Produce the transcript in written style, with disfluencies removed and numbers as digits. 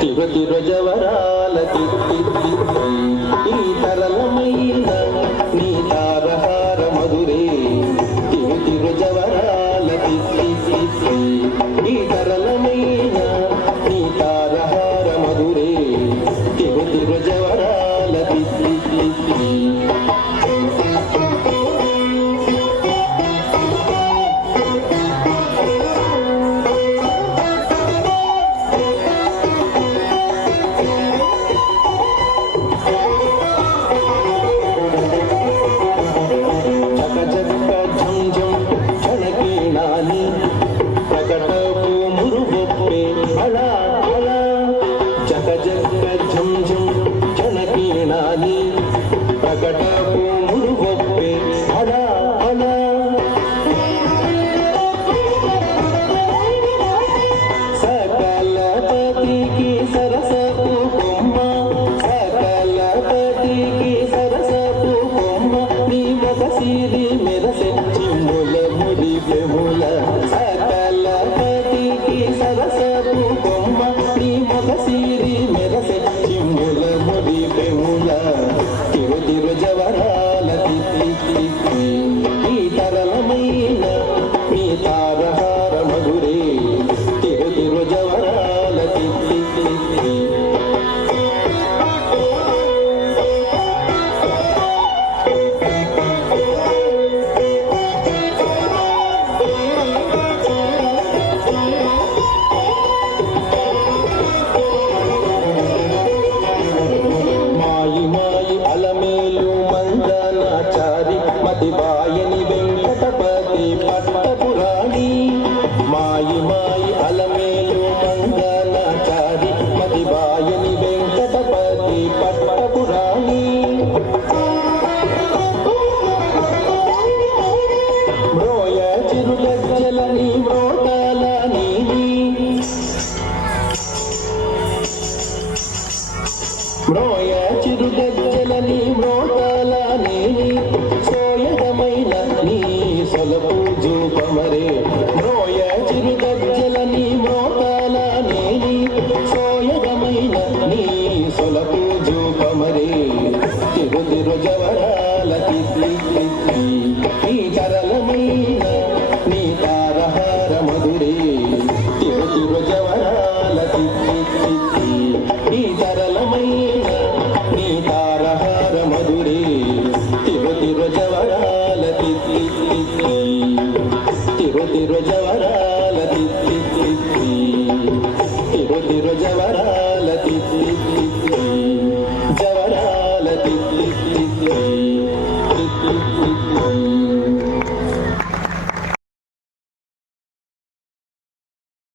తిరు తిరు జవరాల ఈ తరళమైన నీ తారహార మధురే తిరు తిరు జవరాల ఈ తరళమైన నీ తారహార మధురే తిరు తిరు జవరాల ప్రకటపు మురుగొప్పే అలా అలా సకలపతికి సరసపు కొమ్మ సకలపతికి సరసపు కొమ్మ నీ మగ సిరి మెరసె చిమ్ముల ముడి పెముల సకలపతికి సరసపు కొమ్మ నీ మగ సిరి మెరసె చిమ్ముల ముడి పెముల తిరు తిరు జవరాల ఈ తరళమైన నీ తారహార మధురే తిరు తిరు జవరాల బాయని వెంకటపతి పట్టపురాణి మాయి మాయి అలమేలు మంగళాచారి మతి బాయని వెంకటపతి పట్టపురాణి మ్రోయ చిరుగజ్జలని మ్రోటాల నీలి మ్రోయ చిరుగజ్జలని మ్రోటాల నీలి సొలపు జూపమరే మ్రోయ చిరుగజ్జలని మ్రోటాల నేని సోయగమైన నీ సొలపు జూపమరే తిరు తిరు జవరాల ఈ తరళమైన నీ తారహార మధురే తిరు తిరు జవరాల ఈ తరళమైన నీ తారహార మధురే తిరు తిరు జవరాల తిరు తిరు జవ